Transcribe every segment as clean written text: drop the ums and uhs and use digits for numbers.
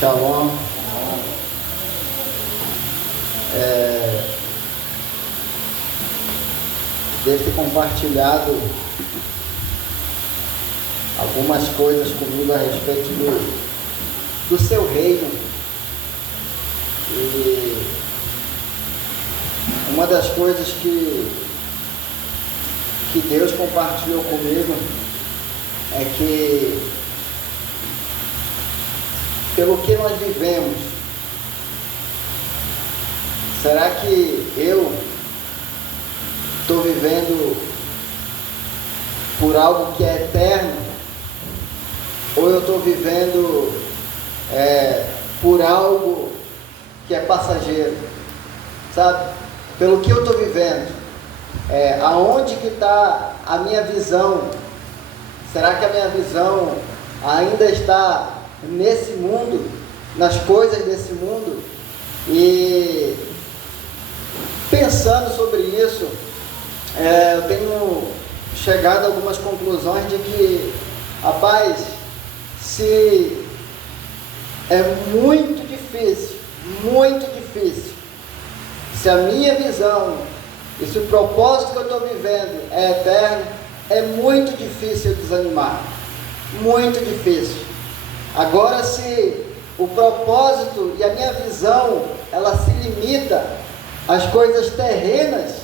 Shalom. Devo ter compartilhado algumas coisas comigo a respeito do seu reino. E uma das coisas que Deus compartilhou comigo é que, pelo que nós vivemos, será que eu estou vivendo por algo que é eterno, ou eu estou vivendo por algo que é passageiro? Sabe? Pelo que eu estou vivendo, aonde que está a minha visão? Será que a minha visão ainda está nesse mundo, nas coisas desse mundo? E pensando sobre isso, eu tenho chegado a algumas conclusões de que, rapaz, se é muito difícil, se a minha visão e se o propósito que eu estou vivendo é eterno, é muito difícil eu desanimar, muito difícil. Agora, se o propósito e a minha visão, ela se limita às coisas terrenas,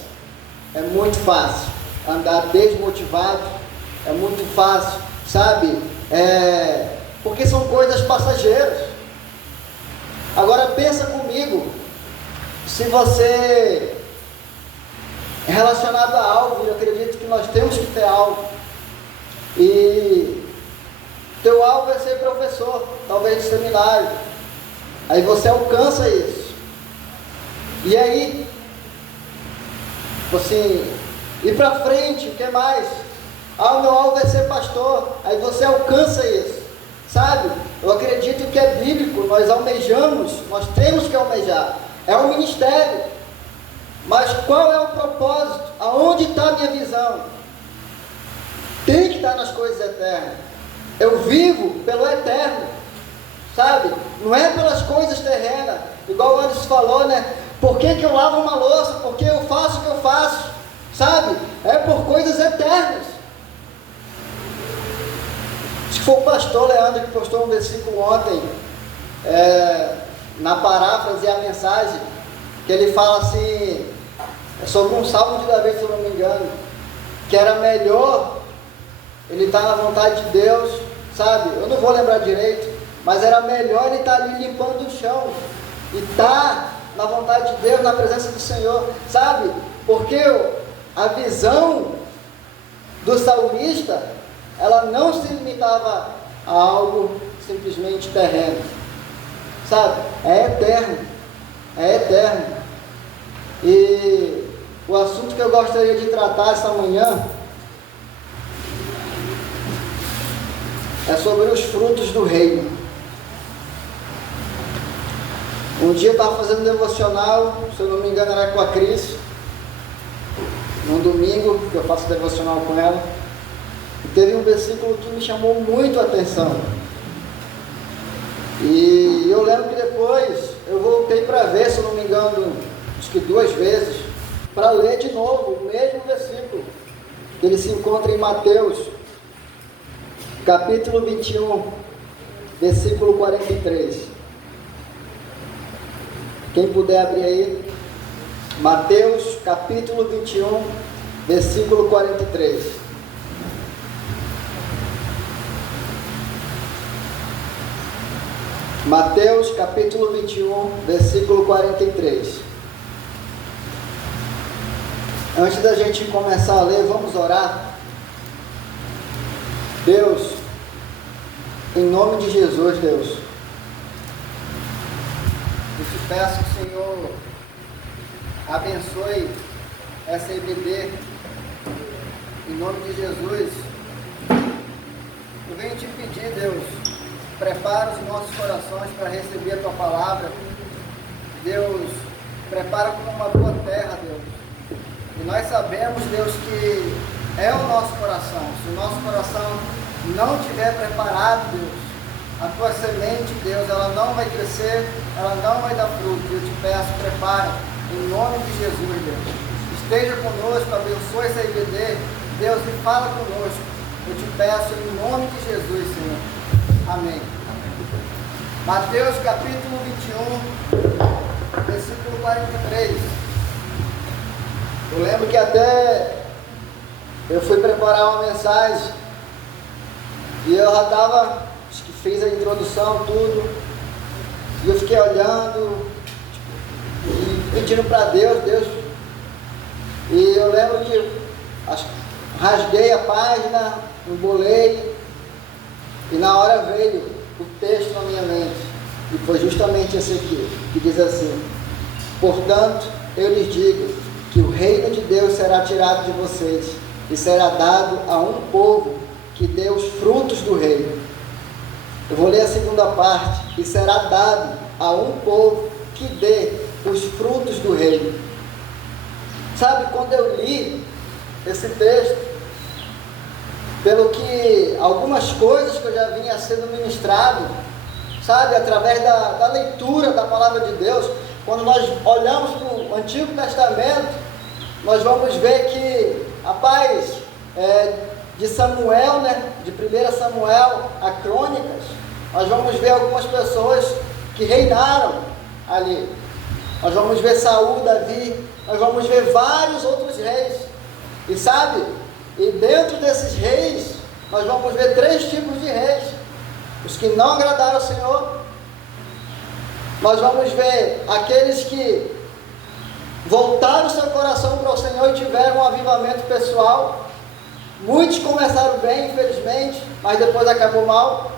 é muito fácil andar desmotivado, é muito fácil, sabe? Porque são coisas passageiras. Agora pensa comigo, se você é relacionado a algo, eu acredito que nós temos que ter algo, e teu alvo é ser professor, talvez de seminário, aí você alcança isso, e aí, assim, ir para frente, o que mais? O meu alvo é ser pastor, aí você alcança isso, sabe? Eu acredito que é bíblico, nós almejamos, nós temos que almejar, é um ministério, mas qual é o propósito? Aonde está a minha visão? Tem que estar nas coisas eternas. Eu vivo pelo eterno, sabe? Não é pelas coisas terrenas, igual o Anderson falou, né? Por que eu lavo uma louça? Por que eu faço o que eu faço? Sabe? É por coisas eternas. Acho que foi o pastor Leandro que postou um versículo ontem, na paráfrase a mensagem, que ele fala assim, sobre um salmo de Davi, se eu não me engano, que era melhor ele estar na vontade de Deus, sabe? Eu não vou lembrar direito, mas era melhor ele estar ali limpando o chão e estar na vontade de Deus, na presença do Senhor, sabe? Porque a visão do salmista, ela não se limitava a algo simplesmente terreno, sabe? É eterno. E o assunto que eu gostaria de tratar essa manhã é sobre os frutos do reino. Um dia eu estava fazendo devocional, se eu não me engano era com a Cris, num domingo que eu faço devocional com ela, e teve um versículo que me chamou muito a atenção, e eu lembro que depois eu voltei para ver, se eu não me engano, acho que 2 vezes, para ler de novo o mesmo versículo, que ele se encontra em Mateus, capítulo 21, versículo 43. Quem puder abrir aí, Mateus, capítulo 21, versículo 43. Mateus, capítulo 21, versículo 43. Antes da gente começar a ler, vamos orar. Deus, em nome de Jesus, Deus, eu te peço que o Senhor abençoe essa EBD, em nome de Jesus. Eu venho te pedir, Deus, prepara os nossos corações para receber a tua palavra. Deus, prepara como uma boa terra, Deus. E nós sabemos, Deus, que é o nosso coração. Se o nosso coração não estiver preparado, Deus, a tua semente, Deus, ela não vai crescer, ela não vai dar fruto. Eu te peço, prepara, em nome de Jesus, Deus. Esteja conosco, abençoe essa IBD, Deus, e fala conosco. Eu te peço em nome de Jesus, Senhor. Amém. Mateus capítulo 21, versículo 43. Eu lembro que até eu fui preparar uma mensagem e eu já estava, acho que fiz a introdução, tudo, e eu fiquei olhando e pedindo para Deus, e eu lembro que rasguei a página, embolei, e na hora veio o texto na minha mente, e foi justamente esse aqui, que diz assim: portanto, eu lhes digo que o reino de Deus será tirado de vocês, e será dado a um povo que dê os frutos do reino. Eu vou ler a segunda parte: e será dado a um povo que dê os frutos do reino. Sabe, quando eu li esse texto, pelo que algumas coisas que eu já vinha sendo ministrado, sabe, através da leitura da palavra de Deus, quando nós olhamos para o Antigo Testamento, nós vamos ver que, rapaz, de Samuel, de 1 Samuel a Crônicas, nós vamos ver algumas pessoas que reinaram ali. Nós vamos ver Saul, Davi, nós vamos ver vários outros reis. E sabe, e dentro desses reis, nós vamos ver 3 tipos de reis: os que não agradaram ao Senhor. Nós vamos ver aqueles que voltaram seu coração para o Senhor e tiveram um avivamento pessoal. Muitos começaram bem, infelizmente, mas depois acabou mal.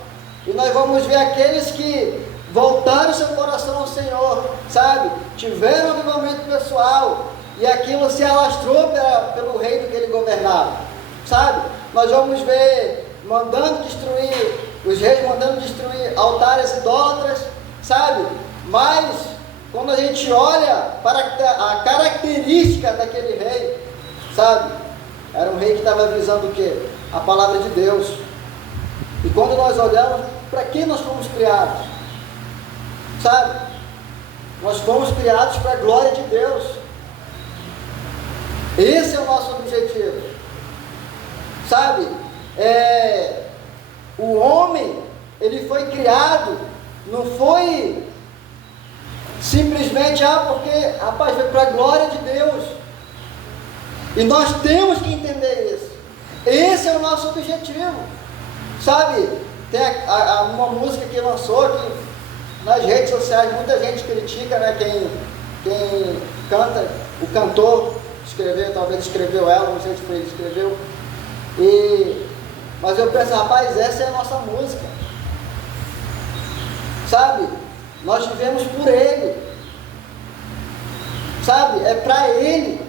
E nós vamos ver aqueles que voltaram seu coração ao Senhor, sabe, tiveram um avivamento pessoal, e aquilo se alastrou pelo reino que ele governava, sabe. Nós vamos ver os reis mandando destruir altares idólatras, sabe. Mas quando a gente olha para a característica daquele rei, sabe, era um rei que estava visando o quê? A palavra de Deus. E quando nós olhamos, para que nós fomos criados? Sabe, nós fomos criados para a glória de Deus. Esse é o nosso objetivo, sabe. O homem, ele foi criado, não foi simplesmente, porque, rapaz, foi para a glória de Deus. E nós temos que entender isso. Esse é o nosso objetivo, sabe. Tem uma música que lançou aqui nas redes sociais, muita gente critica, quem canta, o cantor escreveu, talvez escreveu ela, não sei se foi ele que escreveu, mas eu penso, rapaz, essa é a nossa música, sabe, nós vivemos por Ele, sabe, é para Ele,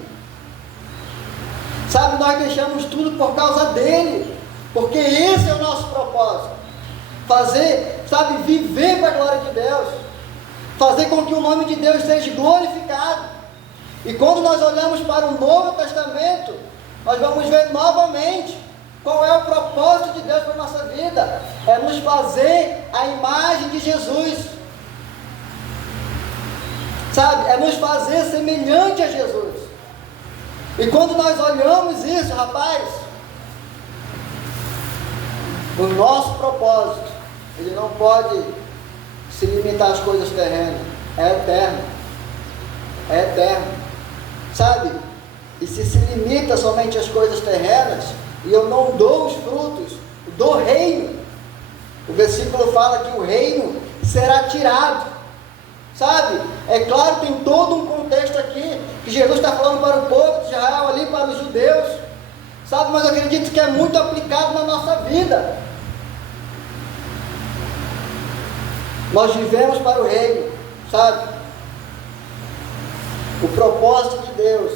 sabe, nós deixamos tudo por causa dEle, porque esse é o nosso propósito. Fazer, sabe, viver para a glória de Deus, fazer com que o nome de Deus seja glorificado. E quando nós olhamos para o Novo Testamento, nós vamos ver novamente qual é o propósito de Deus para a nossa vida: é nos fazer a imagem de Jesus, sabe, é nos fazer semelhante a Jesus. E quando nós olhamos isso, rapaz, o nosso propósito, ele não pode se limitar às coisas terrenas, é eterno, sabe, e se limita somente às coisas terrenas, e eu não dou os frutos do reino, o versículo fala que o reino será tirado, sabe, é claro, tem todo um contexto aqui, que Jesus está falando para o povo de Israel, ali para os judeus, sabe, mas eu acredito que é muito aplicado na nossa vida. Nós vivemos para o reino, sabe? O propósito de Deus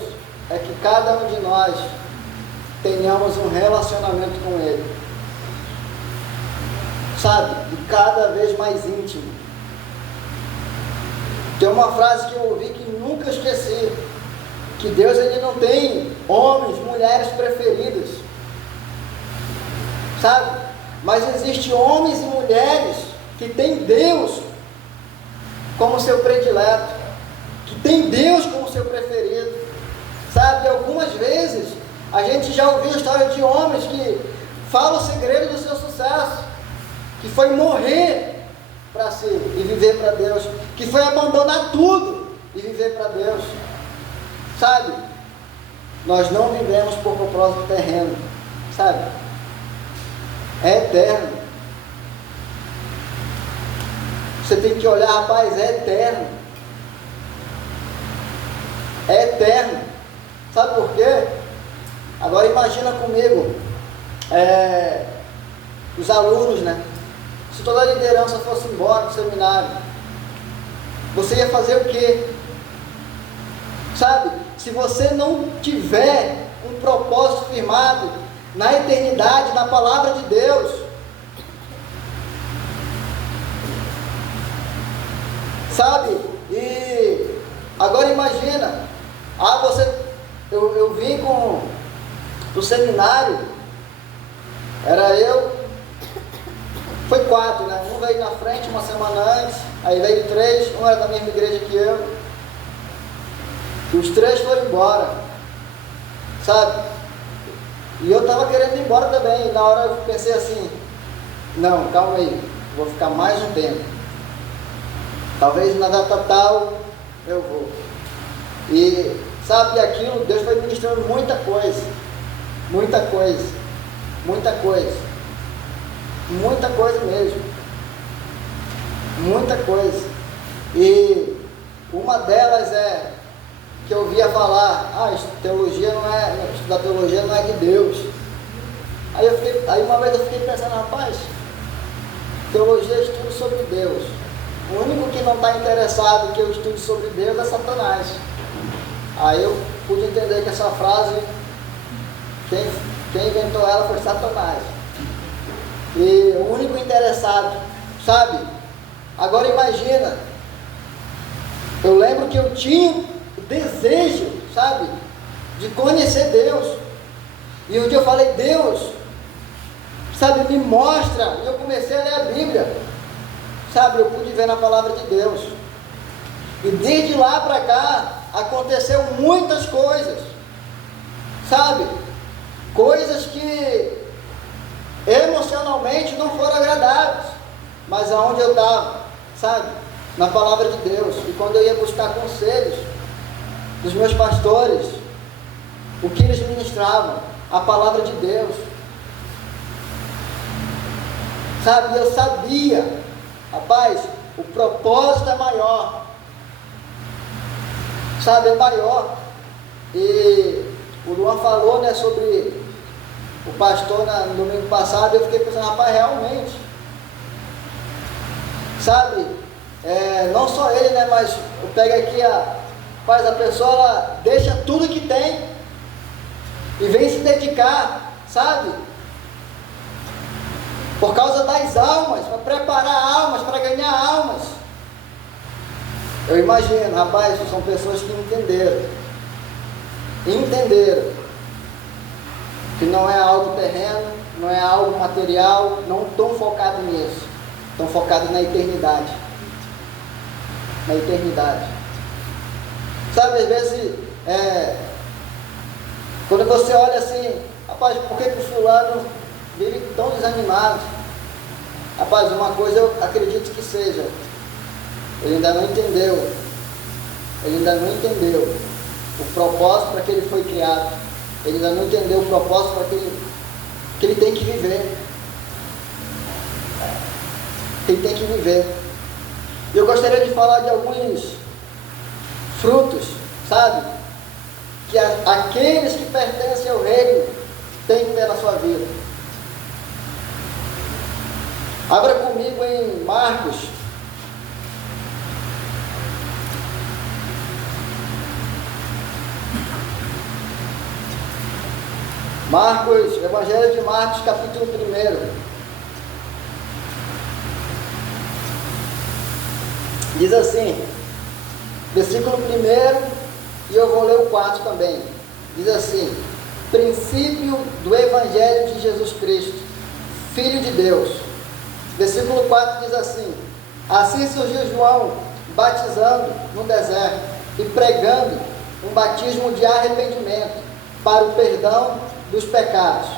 é que cada um de nós tenhamos um relacionamento com Ele, sabe? E cada vez mais íntimo. Tem uma frase que eu ouvi que nunca esqueci, que Deus, ele não tem homens, mulheres preferidas, sabe? Mas existem homens e mulheres que tem Deus como seu predileto, que tem Deus como seu preferido. Sabe, algumas vezes a gente já ouviu a história de homens que falam o segredo do seu sucesso, que foi morrer para si e viver para Deus, que foi abandonar tudo e viver para Deus. Sabe, nós não vivemos por propósito terreno, sabe, é eterno. Você tem que olhar, rapaz, é eterno. É eterno. Sabe por quê? Agora imagina comigo, os alunos, né? Se toda a liderança fosse embora do seminário, você ia fazer o quê? Sabe? Se você não tiver um propósito firmado na eternidade, na palavra de Deus, sabe? E agora imagina, eu vim do seminário, era foi 4, né? Um veio na frente uma semana antes, aí veio 3, um era da mesma igreja que eu, e os 3 foram embora, sabe? E eu estava querendo ir embora também, e na hora eu pensei assim, não, calma aí, vou ficar mais um tempo. Talvez na data tal eu vou. E sabe aquilo, Deus foi ministrando muita coisa. Muita coisa. Muita coisa. Muita coisa mesmo. Muita coisa. E uma delas é que eu ouvia falar, estudar teologia não é de Deus. Aí uma vez eu fiquei pensando, rapaz, teologia é estudo sobre Deus. O único que não está interessado que eu estude sobre Deus é Satanás. Aí eu pude entender que essa frase, quem inventou ela foi Satanás. E o único interessado, sabe? Agora imagina, eu lembro que eu tinha o desejo, sabe, de conhecer Deus. E um dia eu falei, Deus, sabe, me mostra. E eu comecei a ler a Bíblia. Sabe, eu pude ver na palavra de Deus. E desde lá para cá, aconteceu muitas coisas. Sabe? Coisas que emocionalmente não foram agradáveis. Mas aonde eu estava, sabe? Na palavra de Deus. E quando eu ia buscar conselhos dos meus pastores, o que eles ministravam? A palavra de Deus. Sabe? Eu sabia, rapaz, o propósito é maior. Sabe, é maior. E o Luan falou, né, sobre o pastor no domingo passado. Eu fiquei pensando, rapaz, realmente. Sabe, não só ele, né, mas eu pego aqui, rapaz, a pessoa, ela deixa tudo que tem e vem se dedicar, sabe? Por causa das almas, para preparar almas, para ganhar almas. Eu imagino, rapaz, são pessoas que entenderam que não é algo terreno, não é algo material, não estão focados nisso, estão focados na eternidade. Na eternidade. Sabe, às vezes, quando você olha assim, rapaz, por que o fulano vive tão desanimado? Rapaz, uma coisa eu acredito que seja, ele ainda não entendeu o propósito para que ele foi criado, ele ainda não entendeu o propósito para que ele tem que viver, ele tem que viver. E eu gostaria de falar de alguns frutos, sabe, que aqueles que pertencem ao reino têm que ter na sua vida. Abra comigo em Marcos. Evangelho de Marcos, capítulo 1. Diz assim, versículo 1, e eu vou ler o 4 também. Diz assim: princípio do Evangelho de Jesus Cristo, Filho de Deus, Versículo 4 diz assim: assim surgiu João, batizando no deserto e pregando um batismo de arrependimento para o perdão dos pecados.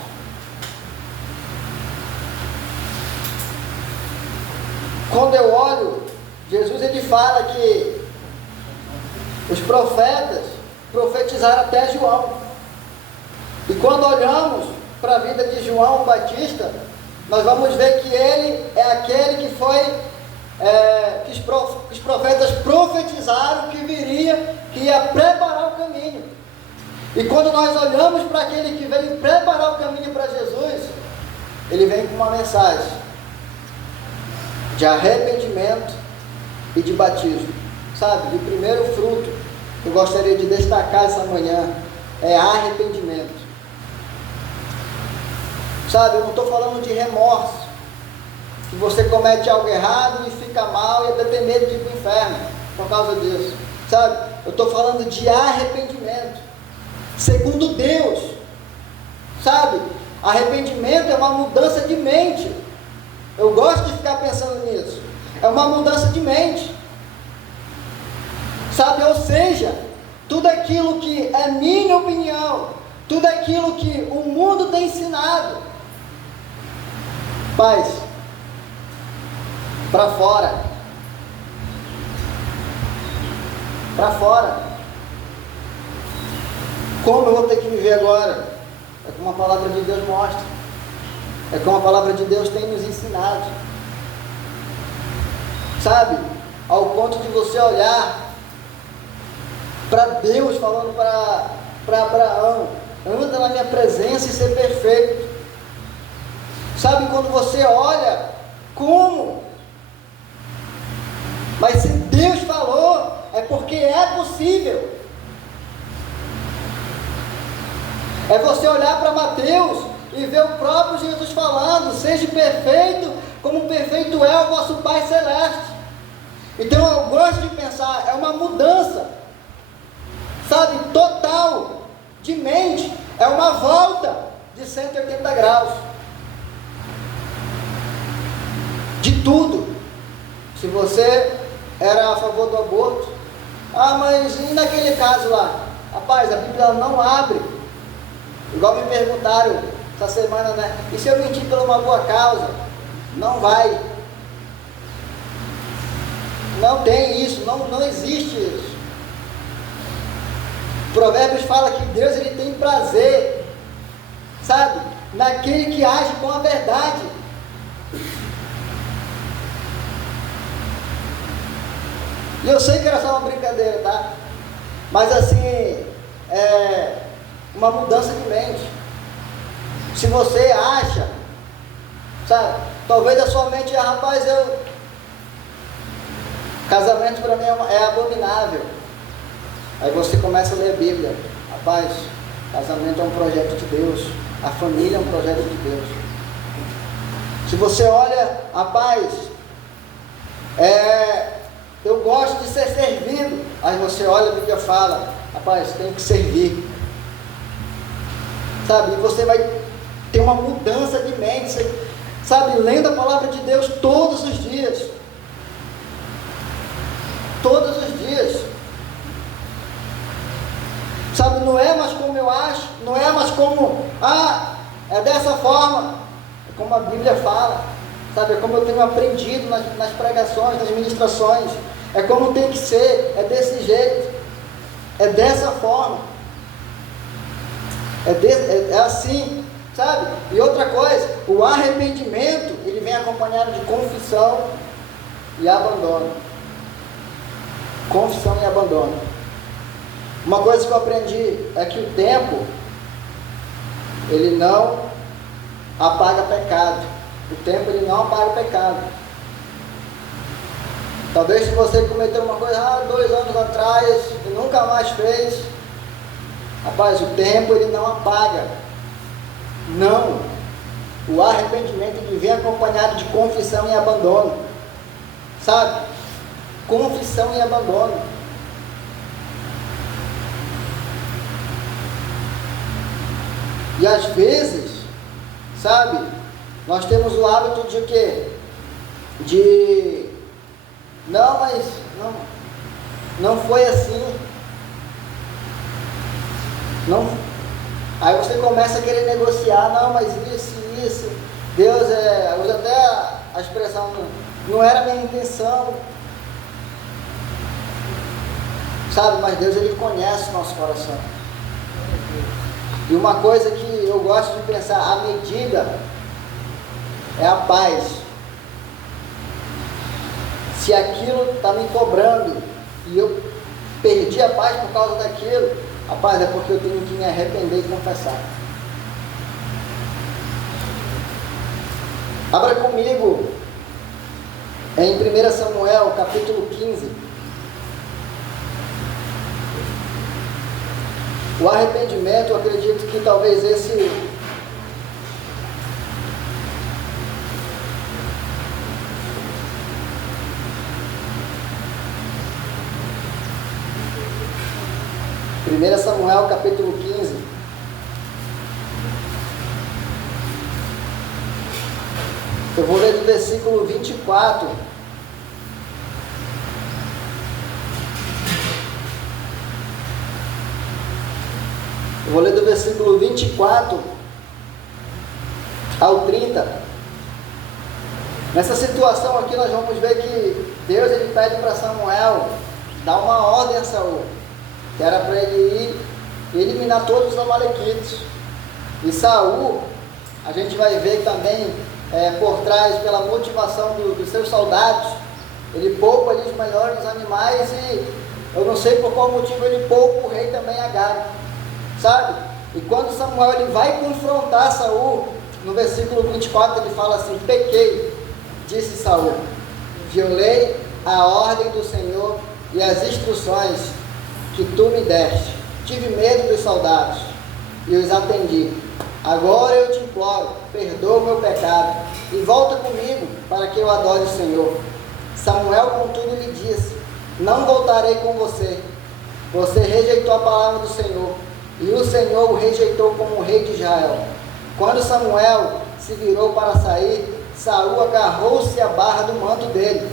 Quando eu olho, Jesus ele fala que os profetas profetizaram até João. E quando olhamos para a vida de João Batista, nós vamos ver que ele é aquele que foi, que os profetas profetizaram que viria, que ia preparar o caminho. E quando nós olhamos para aquele que veio preparar o caminho para Jesus, ele vem com uma mensagem de arrependimento e de batismo, sabe? De primeiro fruto, eu gostaria de destacar essa manhã, é arrependimento. Sabe, eu não estou falando de remorso, que você comete algo errado e fica mal e até tem medo de ir para o inferno por causa disso, sabe? Eu estou falando de arrependimento, segundo Deus, sabe? Arrependimento é uma mudança de mente. Eu gosto de ficar pensando nisso. É uma mudança de mente, sabe? Ou seja, tudo aquilo que é minha opinião, tudo aquilo que o mundo tem ensinado, paz, para fora, para fora. Como eu vou ter que viver agora? É como a palavra de Deus mostra, é como a palavra de Deus tem nos ensinado, sabe? Ao ponto de você olhar para Deus falando para Abraão: anda na minha presença e ser perfeito. Sabe, quando você olha, como? Mas se Deus falou, é porque é possível. É você olhar para Mateus e ver o próprio Jesus falando: seja perfeito, como perfeito é o vosso Pai Celeste. Então eu gosto de pensar, é uma mudança, sabe, total, de mente, é uma volta de 180 graus, de tudo. Se você era a favor do aborto, mas e naquele caso lá? Rapaz, a Bíblia não abre, igual me perguntaram essa semana, né? E se eu mentir por uma boa causa? Não vai, não tem isso, não existe isso. Provérbios fala que Deus ele tem prazer, sabe, naquele que age com a verdade. E eu sei que era só uma brincadeira, tá? Mas assim, é uma mudança de mente. Se você acha, sabe, talvez a sua mente, rapaz, casamento para mim é abominável. Aí você começa a ler a Bíblia: rapaz, casamento é um projeto de Deus, a família é um projeto de Deus. Se você olha, rapaz, eu gosto de ser servido, aí você olha a Bíblia e fala: rapaz, tem que servir, sabe? E você vai ter uma mudança de mente, sabe, lendo a palavra de Deus todos os dias, todos os dias, sabe? Não é mais como eu acho, não é mais como, é dessa forma, é como a Bíblia fala, sabe? É como eu tenho aprendido nas pregações, nas ministrações, é como tem que ser, é desse jeito, é dessa forma, é assim, sabe? E outra coisa, o arrependimento, ele vem acompanhado de confissão e abandono. Confissão e abandono. Uma coisa que eu aprendi é que o tempo, ele não apaga pecado. O tempo, ele não apaga pecado. Talvez se você cometeu uma coisa 2 anos atrás e nunca mais fez, rapaz, o tempo ele não apaga. Não. O arrependimento ele vem acompanhado de confissão e abandono. Sabe? Confissão e abandono. E às vezes, sabe, nós temos o hábito de o quê? de não, mas não foi assim. Não. Aí você começa a querer negociar, não, mas isso, Deus usa até a expressão, não era a minha intenção. Sabe, mas Deus, Ele conhece o nosso coração. E uma coisa que eu gosto de pensar, a medida é a paz. Se aquilo está me cobrando e eu perdi a paz por causa daquilo, a paz é porque eu tenho que me arrepender e confessar. Abra comigo em 1 Samuel, capítulo 15. O arrependimento, eu acredito que talvez esse Primeira Samuel, capítulo 15. Eu vou ler do versículo 24. Eu vou ler do versículo 24 ao 30. Nessa situação aqui nós vamos ver que Deus, Ele pede para Samuel dar uma ordem a Saul, que era para ele ir eliminar todos os amalequitas. E Saul, a gente vai ver também por trás, pela motivação dos seus soldados, ele poupa ali os melhores animais, e eu não sei por qual motivo ele poupa o rei também Agag, sabe? E quando Samuel ele vai confrontar Saul, no versículo 24 ele fala assim: pequei, disse Saul, violei a ordem do Senhor e as instruções que tu me deste, tive medo dos soldados e os atendi. Agora eu te imploro, perdoa o meu pecado e volta comigo para que eu adore o Senhor. Samuel, contudo, lhe disse: não voltarei com você. Você rejeitou a palavra do Senhor, e o Senhor o rejeitou como rei de Israel. Quando Samuel se virou para sair, Saul agarrou-se à barra do manto dele,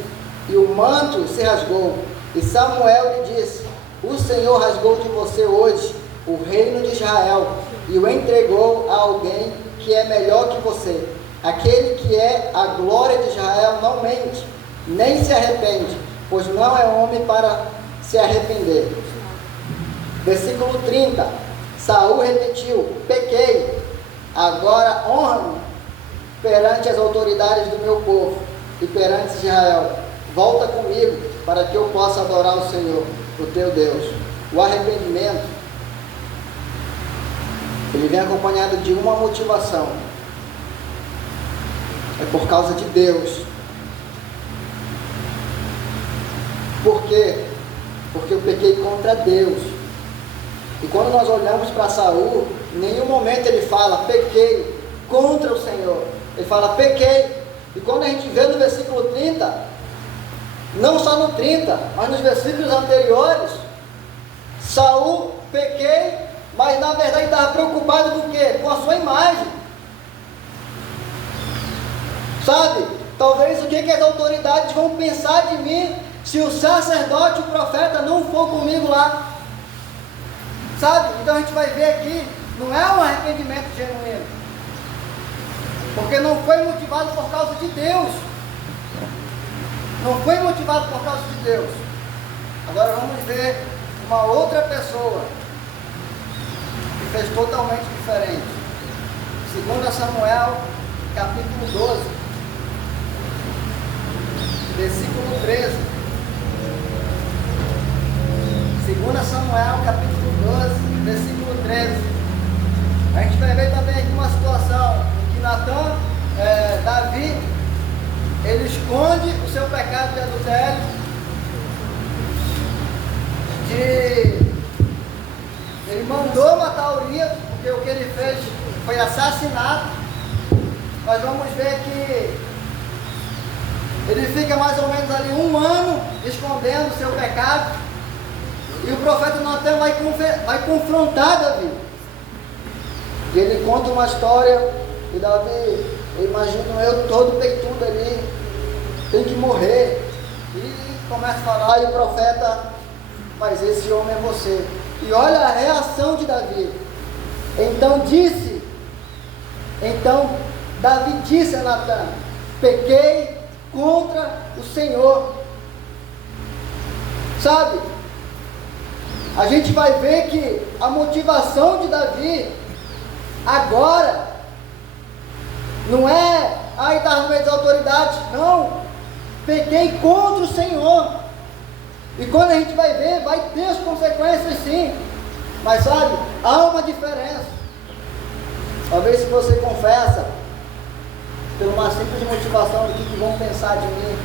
e o manto se rasgou. E Samuel lhe disse: o Senhor rasgou de você hoje o reino de Israel, e o entregou a alguém que é melhor que você. Aquele que é a glória de Israel não mente, nem se arrepende, pois não é homem para se arrepender. Versículo 30. Saul repetiu: pequei, agora honra-me perante as autoridades do meu povo e perante Israel. Volta comigo para que eu possa adorar o Senhor, o teu Deus. O arrependimento, ele vem acompanhado de uma motivação: é por causa de Deus. Por quê? Porque eu pequei contra Deus. E quando nós olhamos para Saul, em nenhum momento ele fala pequei contra o Senhor. Ele fala pequei. E quando a gente vê no versículo 30, não só no 30, mas nos versículos anteriores, Saul pequei, mas na verdade estava preocupado com o quê? Com a sua imagem. Sabe? Talvez o que as autoridades vão pensar de mim se o sacerdote, o profeta não for comigo lá. Sabe? Então a gente vai ver aqui, não é um arrependimento genuíno, porque não foi motivado por causa de Deus. Não foi motivado por causa de Deus. Agora vamos ver uma outra pessoa que fez totalmente diferente. 2 Samuel, capítulo 12, versículo 13. 2 Samuel, capítulo 12, versículo 13. A gente vai ver também aqui uma situação em que Natan, Davi, ele esconde o seu pecado de adultério, ele mandou matar Urias, porque o que ele fez foi assassinato. Nós vamos ver que ele fica mais ou menos ali 1 ano escondendo o seu pecado, e o profeta Natan vai confrontar Davi, e ele conta uma história, e Davi, eu imagino eu todo peitudo ali, tem que morrer. E começa a falar, e o profeta, mas esse homem é você. E olha a reação de Davi. Então Davi disse a Natã: pequei contra o Senhor. Sabe, a gente vai ver que a motivação de Davi agora não é, está no meio das autoridades, não, pequei contra o Senhor. E quando a gente vai ver, vai ter as consequências sim, mas sabe, há uma diferença. Talvez se você confessa por uma simples motivação do que vão pensar de mim,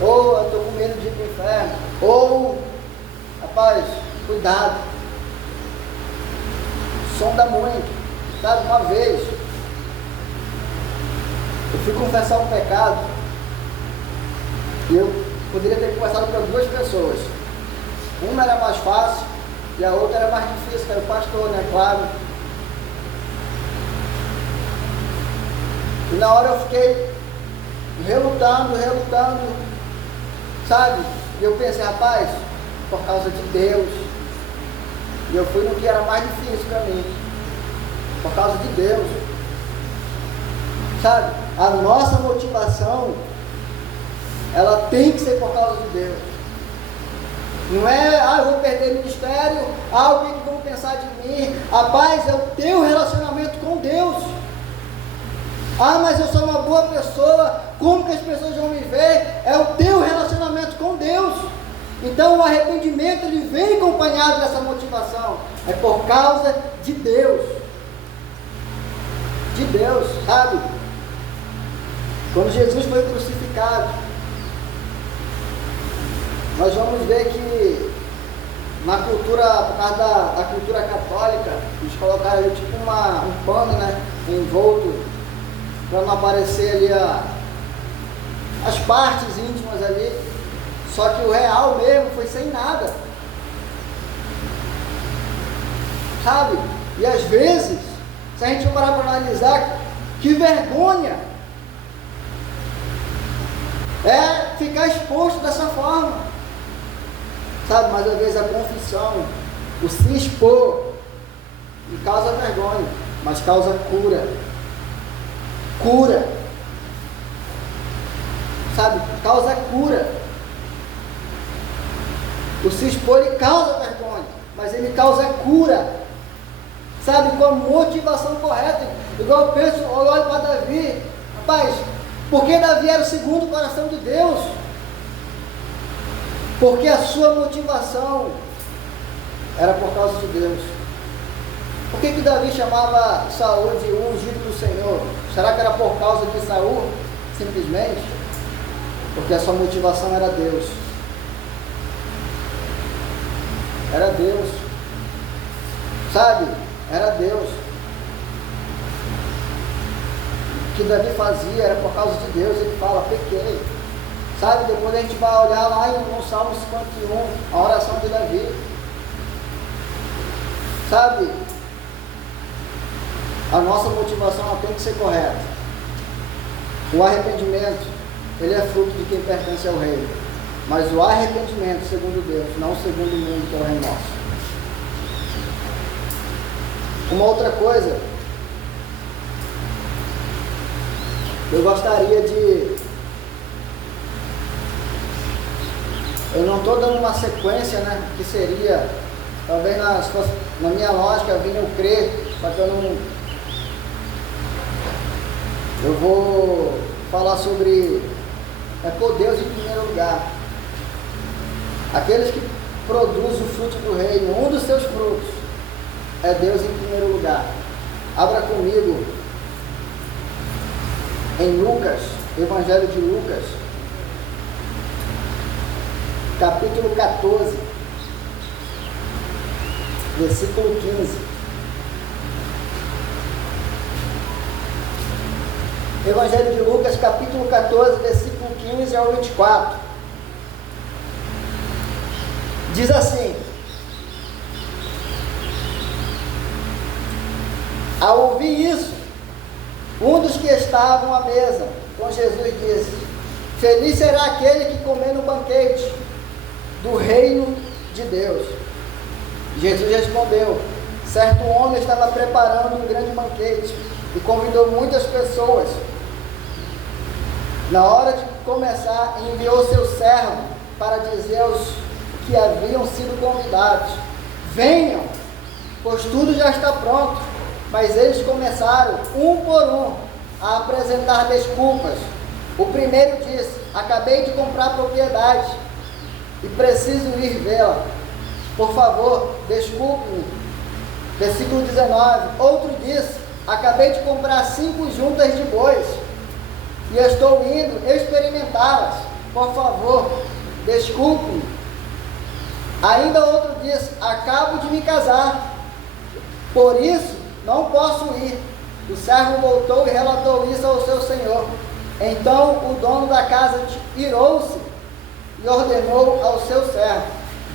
ou eu estou com medo de ir para o inferno, ou, rapaz, cuidado, sonda muito, sabe? Uma vez eu fui confessar um pecado e eu poderia ter conversado para duas pessoas. Uma era mais fácil e a outra era mais difícil, que era o pastor, né? Claro. E na hora eu fiquei relutando, sabe? E eu pensei, rapaz, por causa de Deus. E eu fui no que era mais difícil para mim, por causa de Deus. Sabe? A nossa motivação, ela tem que ser por causa de Deus. Não é, eu vou perder o ministério, o que vão pensar de mim? Rapaz, é o teu relacionamento com Deus. Mas eu sou uma boa pessoa, como que as pessoas vão me ver? É o teu relacionamento com Deus. Então o arrependimento, ele vem acompanhado dessa motivação, é por causa de Deus. De Deus, sabe? Quando Jesus foi crucificado, nós vamos ver que na cultura, por causa da cultura católica, eles colocaram ali tipo um pano, né, envolto, para não aparecer ali as partes íntimas ali. Só que o real mesmo foi sem nada, sabe? E às vezes, se a gente parar para analisar, que vergonha é ficar exposto dessa forma, sabe? Mas às vezes a confissão, o se expor, não causa vergonha, mas causa cura, sabe? Causa cura. O se expor, ele causa vergonha, mas ele causa cura, sabe? Com a motivação correta. Igual eu penso, eu olho para Davi, rapaz, porque Davi era o segundo coração de Deus? Porque a sua motivação era por causa de Deus. Por que Davi chamava Saul de ungido do Senhor? Será que era por causa de Saul? Simplesmente porque a sua motivação era Deus. Era Deus, sabe? Era Deus. O que Davi fazia era por causa de Deus. Ele fala, pequei, sabe? Depois a gente vai olhar lá no Salmo 51, a oração de Davi, sabe? A nossa motivação ela tem que ser correta. O arrependimento, ele é fruto de quem pertence ao reino. Mas o arrependimento segundo Deus, não segundo o mundo, que é o reino nosso. Uma outra coisa, eu gostaria de... Eu não estou dando uma sequência, né? Que seria, talvez na minha lógica, vinha o crer, só que eu não... Eu vou falar sobre... por Deus em primeiro lugar. Aqueles que produzem o fruto do reino, um dos seus frutos é Deus em primeiro lugar. Abra comigo em Lucas, Evangelho de Lucas, capítulo 14, versículo 15. Evangelho de Lucas, capítulo 14, versículo 15 ao 24. Diz assim: ao ouvir isso, um dos que estavam à mesa com Jesus disse: Feliz será aquele que comer no banquete do reino de Deus. Jesus respondeu: certo homem estava preparando um grande banquete e convidou muitas pessoas. Na hora de começar, enviou seu servo para dizer aos que haviam sido convidados: venham, pois tudo já está pronto. Mas eles começaram, um por um, a apresentar desculpas. O primeiro disse: acabei de comprar propriedade e preciso ir vê-la. Por favor, desculpe-me. Versículo 19. Outro disse: acabei de comprar 5 juntas de bois e estou indo experimentá-las. Por favor, desculpe-me. Ainda outro disse: acabo de me casar, por isso não posso ir. O servo voltou e relatou isso ao seu senhor. Então o dono da casa irou-se e ordenou ao seu servo: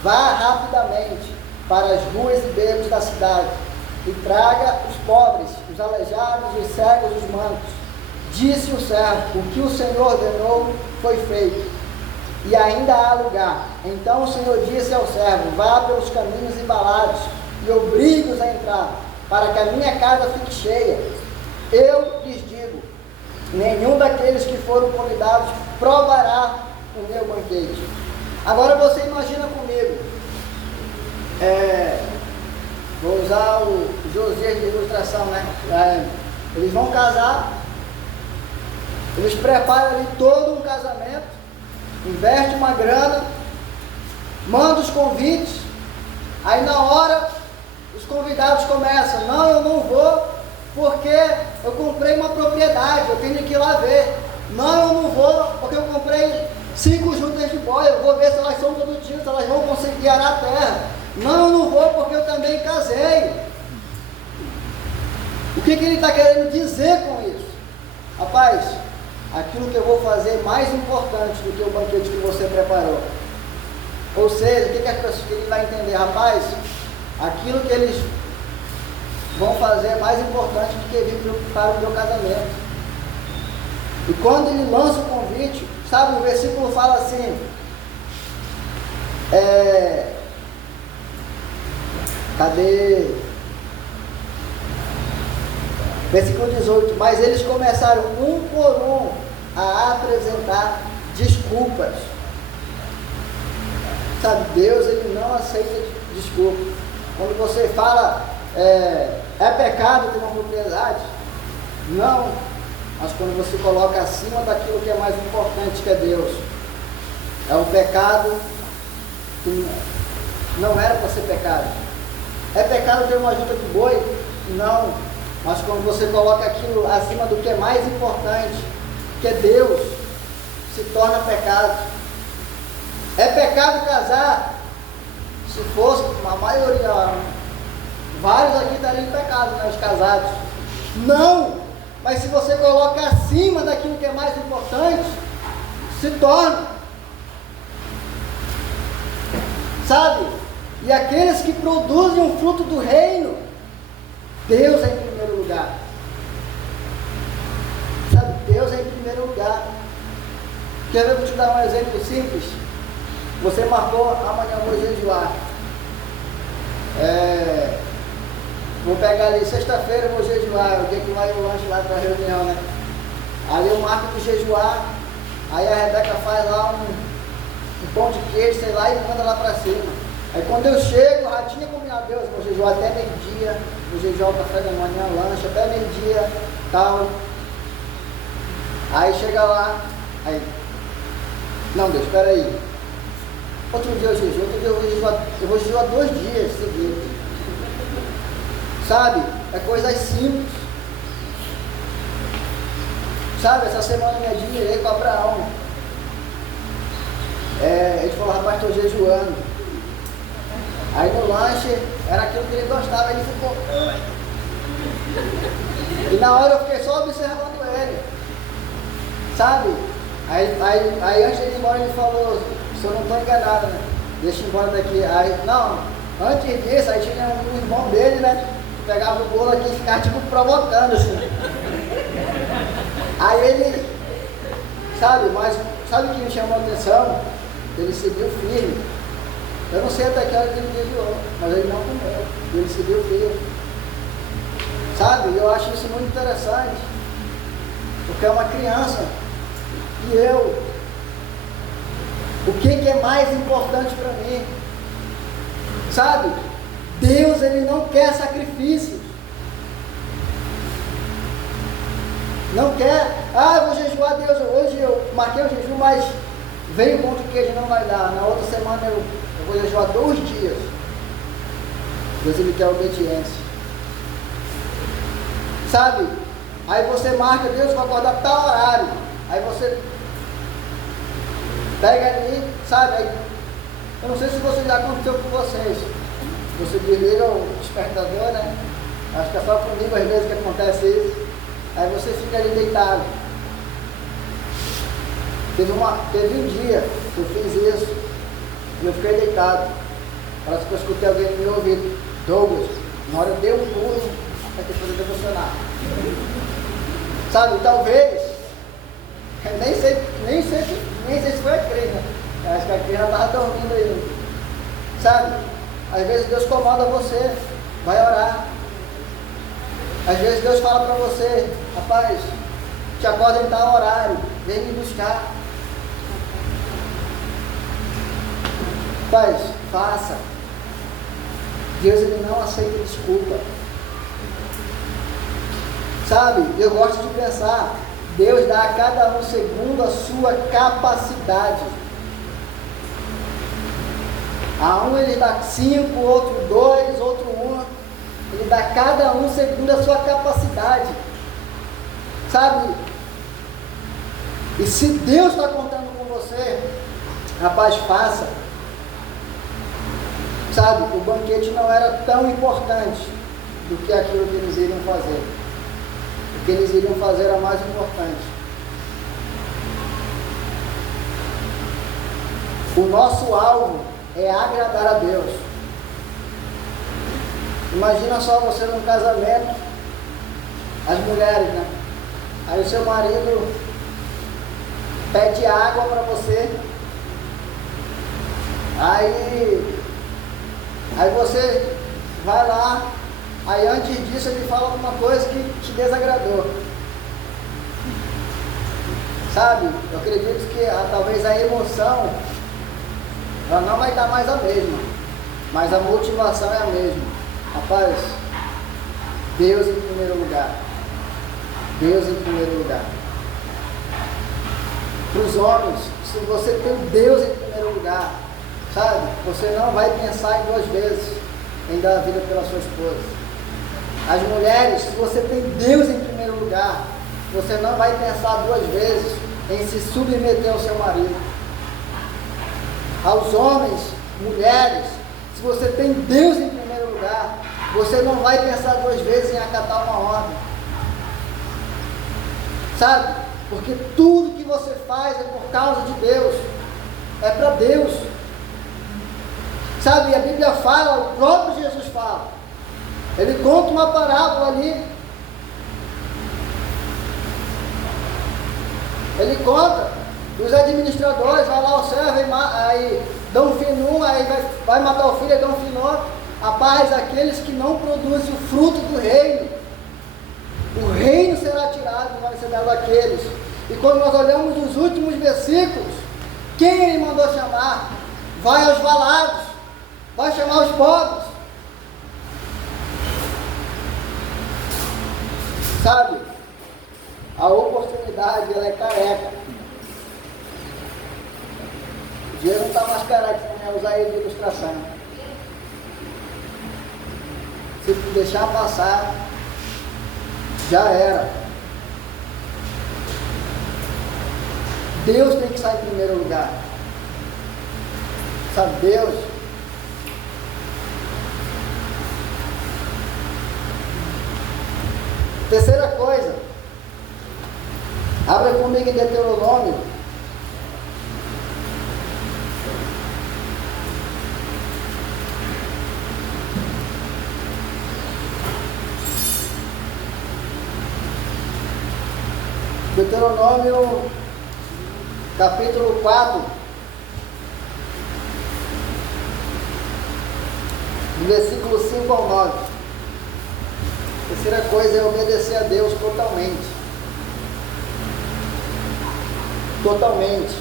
vá rapidamente para as ruas e becos da cidade e traga os pobres, os aleijados, os cegos, os mancos. Disse o servo: o que o Senhor ordenou foi feito, e ainda há lugar. Então o Senhor disse ao servo: vá pelos caminhos embalados e obrigue-os a entrar, para que a minha casa fique cheia. Eu lhes digo: nenhum daqueles que foram convidados provará o meu banquete. Agora você imagina comigo, vou usar o Josias de ilustração, né? Eles vão casar, eles preparam ali todo um casamento, investe uma grana, manda os convites, aí na hora os convidados começam: não, eu não vou porque eu comprei uma propriedade, eu tenho que ir lá ver. Não, eu não vou porque eu comprei 5 juntas de boi, eu vou ver se elas são produtivas, se elas vão conseguir arar a terra. Não, eu não vou porque eu também casei. O que ele está querendo dizer com isso? Rapaz, aquilo que eu vou fazer é mais importante do que o banquete que você preparou. Ou seja, o que as pessoas que ele vai entender? Rapaz, aquilo que eles vão fazer é mais importante do que vir para o meu casamento. E quando ele lança o convite, sabe, o versículo fala assim, cadê? Versículo 18: mas eles começaram um por um a apresentar desculpas. Sabe, Deus, ele não aceita desculpa. Quando você fala, é pecado ter uma propriedade? Não. Mas quando você coloca acima daquilo que é mais importante, que é Deus, é um pecado que não era para ser pecado. É pecado ter uma junta de boi? Não. Mas quando você coloca aquilo acima do que é mais importante, que é Deus, se torna pecado. É pecado casar? Se fosse, a maioria, vários aqui estariam em pecado, né, os casados. Não! Mas se você coloca acima daquilo que é mais importante, se torna. Sabe? E aqueles que produzem o fruto do reino, Deus é em primeiro lugar. Sabe? Deus é em primeiro lugar. Quer ver? Vou te dar um exemplo simples. Você marcou: amanhã eu vou jejuar. Vou pegar ali, sexta-feira eu vou jejuar, o dia que vai o lanche lá para a reunião, né? Aí eu marco de jejuar, aí a Rebeca faz lá um pão de queijo, sei lá, e manda lá para cima. Aí quando eu chego, já tinha combinado: Deus, vou jejuar até meio-dia, vou jejuar o café da manhã, lanche, até meio-dia, tal. Aí chega lá, aí, não, Deus, espera aí. Outro dia eu jejuo, outro dia eu vou jejuar 2 dias seguidos. Sabe? É coisas simples. Sabe? Essa semana eu me admirei com Abraão. Ele falou: rapaz, estou jejuando. Aí no lanche, era aquilo que ele gostava, ele ficou. E na hora eu fiquei só observando ele. Sabe? Aí antes de ir embora ele falou: se eu não estou enganado, né? Deixa eu ir embora daqui. Aí, não, antes disso, aí tinha um irmão dele, né? Pegava o bolo aqui e ficava tipo provocando assim. Aí ele, sabe, mas sabe o que me chamou a atenção? Ele seguiu firme. Eu não sei até que hora que ele desviou, mas ele não comeu. Ele seguiu firme. Sabe? Eu acho isso muito interessante. Porque é uma criança. E eu. O que é mais importante para mim? Sabe? Deus, Ele não quer sacrifícios. Não quer. Eu vou jejuar, Deus. Hoje eu marquei o jejum, mas veio o pão de queijo, não vai dar. Na outra semana eu vou jejuar 2 dias. Deus, Ele quer obediência. Sabe? Aí você marca, Deus, vai acordar tal horário. Aí você pega ali, sabe? Aí, eu não sei se você já aconteceu com vocês. Você desliga o despertador, né? Acho que é só comigo às vezes que acontece isso. Aí você fica ali deitado. Teve um dia que eu fiz isso e eu fiquei deitado. Parece que eu escutei alguém no meu ouvido. Douglas, na hora eu dei um pulo, vai ter que fazer devocional. Sabe, talvez, nem sei se foi a Cris, né? Acho que a Cris já estava dormindo aí. Sabe, às vezes Deus comanda você, vai orar. Às vezes Deus fala para você, rapaz, te acorda em tal horário, vem me buscar. Rapaz, faça. Deus, Ele não aceita desculpa. Sabe, eu gosto de pensar, Deus dá a cada um segundo a sua capacidade. A um Ele dá 5, outro 2, outro 1. Ele dá a cada um segundo a sua capacidade. Sabe? E se Deus está contando com você, rapaz, faça. Sabe, o banquete não era tão importante do que aquilo que eles iriam fazer. O que eles iriam fazer era mais importante. O nosso alvo é agradar a Deus. Imagina só você num casamento, as mulheres, né? Aí o seu marido pede água para você. Aí você vai lá, aí antes disso ele fala alguma coisa que te desagradou. Sabe? Eu acredito que talvez a emoção, ela não vai dar mais a mesma, mas a motivação é a mesma. Rapaz, Deus em primeiro lugar. Deus em primeiro lugar. Para os homens, se você tem Deus em primeiro lugar, sabe? Você não vai pensar em 2 vezes em dar a vida pela sua esposa. As mulheres, se você tem Deus em primeiro lugar, você não vai pensar 2 vezes em se submeter ao seu marido. Aos homens, mulheres, se você tem Deus em primeiro lugar, você não vai pensar 2 vezes em acatar uma ordem. Sabe? Porque tudo que você faz é por causa de Deus. É para Deus. Sabe? A Bíblia fala, o próprio Jesus fala. Ele conta uma parábola ali. Ele conta. Os administradores vão lá ao servo, aí dão um fim num, aí vai matar o filho, aí dão um fim no outro. Rapaz, aqueles que não produzem o fruto do reino, o reino será tirado e vai ser dado àqueles. E quando nós olhamos os últimos versículos, quem ele mandou chamar? Vai aos valados, vai chamar os pobres. Sabe? A oportunidade, ela é careca. O dia não está mais careca, né? Usar ele de ilustração. Se deixar passar, já era. Deus tem que estar em primeiro lugar. Sabe, Deus. Terceira coisa. Abra comigo em Deuteronômio. Deuteronômio capítulo 4, do versículo 5 ao 9. A terceira coisa é obedecer a Deus totalmente. Totalmente.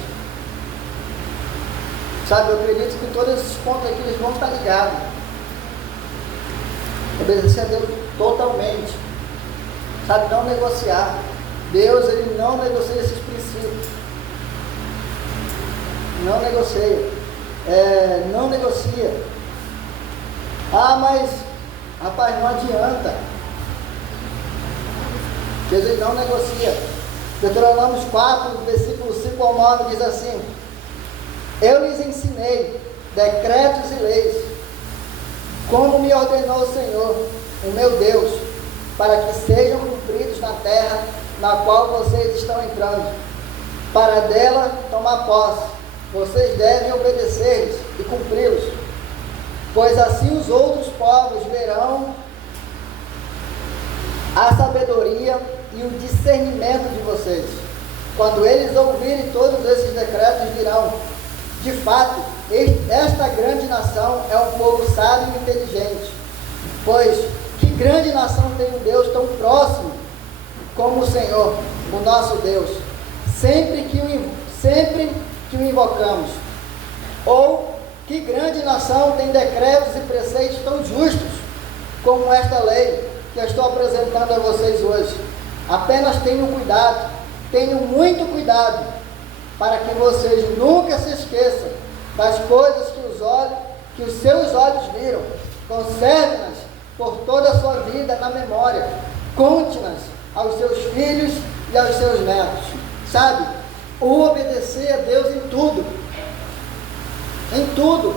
Sabe, eu acredito que todos esses pontos aqui eles vão estar ligados. Obedecer a Deus totalmente. Sabe, não negociar. Deus, ele não negocia esses princípios. Não negocia. Não negocia. Ah, mas, rapaz, não adianta. Jesus não negocia. Deuteronômio 4, versículo 5 ao 9 diz assim: eu lhes ensinei decretos e leis, como me ordenou o Senhor, o meu Deus, para que sejam cumpridos na terra na qual vocês estão entrando, para dela tomar posse. Vocês devem obedecer-lhes e cumpri-los, pois assim os outros povos verão a sabedoria e o discernimento de vocês. Quando eles ouvirem todos esses decretos, dirão: de fato, esta grande nação é um povo sábio e inteligente. Pois que grande nação tem um Deus tão próximo como o Senhor, o nosso Deus, sempre que o invocamos. Ou que grande nação tem decretos e preceitos tão justos como esta lei que eu estou apresentando a vocês hoje. Apenas tenham cuidado, tenham muito cuidado, para que vocês nunca se esqueçam das coisas que os seus olhos viram. Conserve-nas por toda a sua vida na memória. Conte-nas aos seus filhos e aos seus netos. Sabe? O obedecer a Deus em tudo. Em tudo.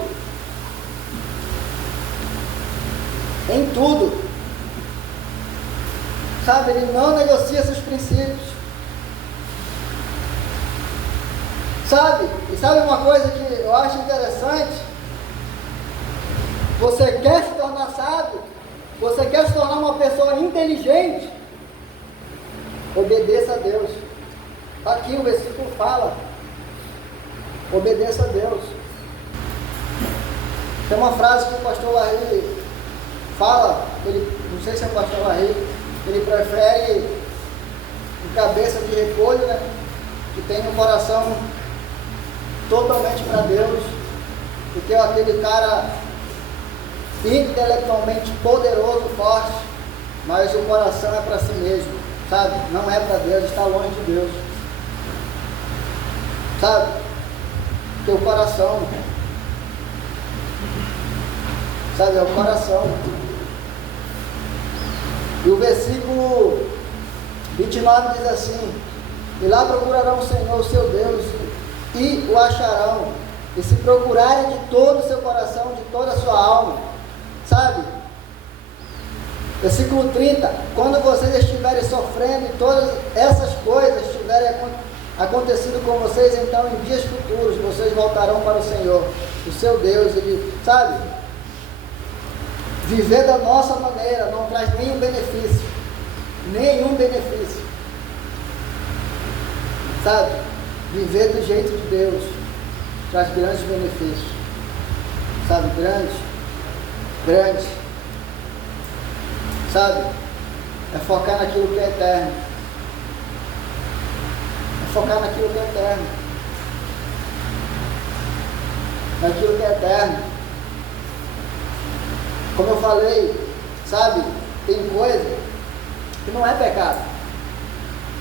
Em tudo. Sabe? Ele não negocia seus princípios. Sabe? E sabe uma coisa que eu acho interessante? Você quer se tornar sábio? Você quer se tornar uma pessoa inteligente? Obedeça a Deus. Aqui o versículo fala: obedeça a Deus. Tem uma frase que o pastor Larry fala, não sei se é o pastor Larry, ele prefere um cabeça de repolho, né, que tem um coração totalmente para Deus, do que aquele cara intelectualmente poderoso, forte, mas o coração é para si mesmo, sabe? Não é para Deus, está longe de Deus, sabe? Teu coração, sabe? É o coração. E o versículo 29 diz assim: e lá procurarão o Senhor, o seu Deus, e o acharão, e se procurarem de todo o seu coração, de toda a sua alma, sabe? Versículo 30, quando vocês estiverem sofrendo e todas essas coisas estiverem acontecido com vocês, então em dias futuros vocês voltarão para o Senhor, o seu Deus. Ele, sabe? Viver da nossa maneira não traz nenhum benefício, sabe? Viver do jeito de Deus traz grandes benefícios, sabe? Grandes, sabe? É focar naquilo que é eterno, naquilo que é eterno. Como eu falei, sabe? Tem coisa que não é pecado,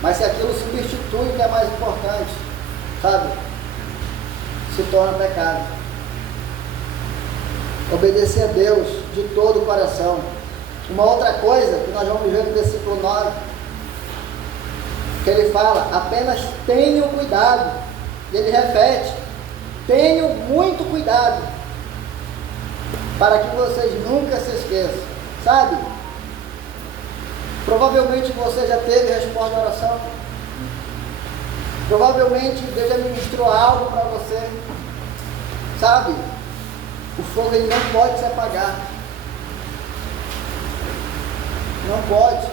mas se aquilo substitui o que é mais importante, sabe? Se torna pecado. Obedecer a Deus de todo o coração. Uma outra coisa que nós vamos ver no versículo 9, que ele fala: apenas tenham cuidado. E ele repete: tenham muito cuidado, para que vocês nunca se esqueçam, sabe? Provavelmente você já teve resposta à oração. Provavelmente Deus já ministrou algo para você, sabe? O fogo ele não pode se apagar. Não pode,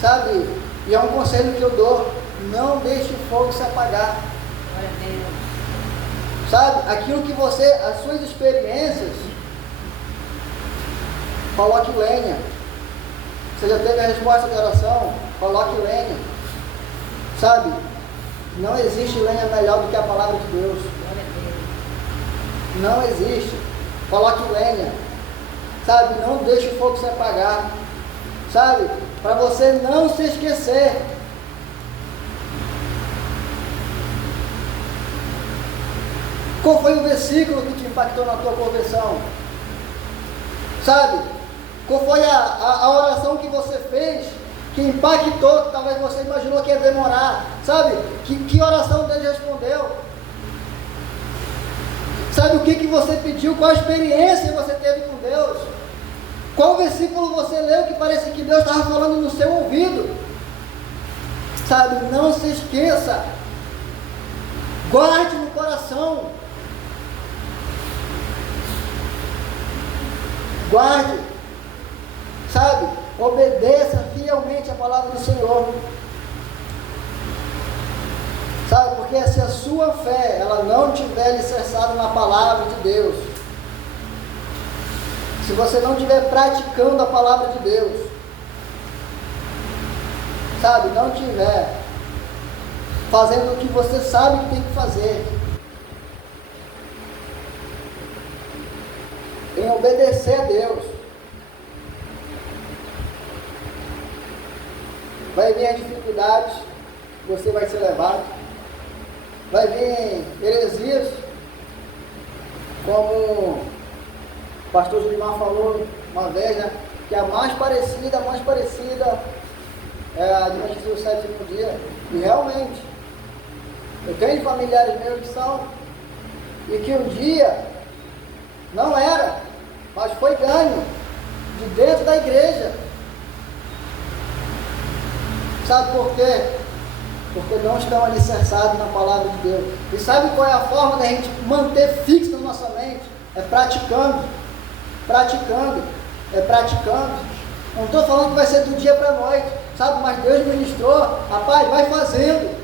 sabe? E é um conselho que eu dou: não deixe o fogo se apagar. Glória a Deus. Sabe, aquilo que você, as suas experiências, coloque lenha. Você já teve a resposta de oração, coloque lenha. Sabe, não existe lenha melhor do que a palavra de Deus. Glória a Deus. Não existe. Coloque lenha. Sabe, não deixe o fogo se apagar. Sabe, para você não se esquecer. Qual foi o versículo que te impactou na tua conversão? Sabe, qual foi a oração que você fez, que impactou, que talvez você imaginou que ia demorar? Sabe, que oração Deus respondeu? Sabe o que você pediu? Qual experiência você teve com Deus? Qual versículo você leu que parece que Deus estava falando no seu ouvido? Sabe, não se esqueça. Guarde no coração. Guarde. Sabe, obedeça fielmente a palavra do Senhor. Sabe, porque se a sua fé ela não estiver alicerçada na palavra de Deus, se você não estiver praticando a palavra de Deus, sabe, não estiver fazendo o que você sabe que tem que fazer, em obedecer a Deus, vai vir as dificuldades, você vai ser levado, vai vir heresias, como o pastor Julimar falou uma vez, né, que a mais parecida é a Adventista do sétimo dia. E realmente, eu tenho familiares meus que são, e que um dia não era, mas foi ganho de dentro da igreja. Sabe por quê? Porque não estão alicerçados na palavra de Deus. E sabe qual é a forma da gente manter fixo na nossa mente? É praticando. Praticando. É praticando. Não estou falando que vai ser do dia para a noite, sabe? Mas Deus ministrou, rapaz, vai fazendo.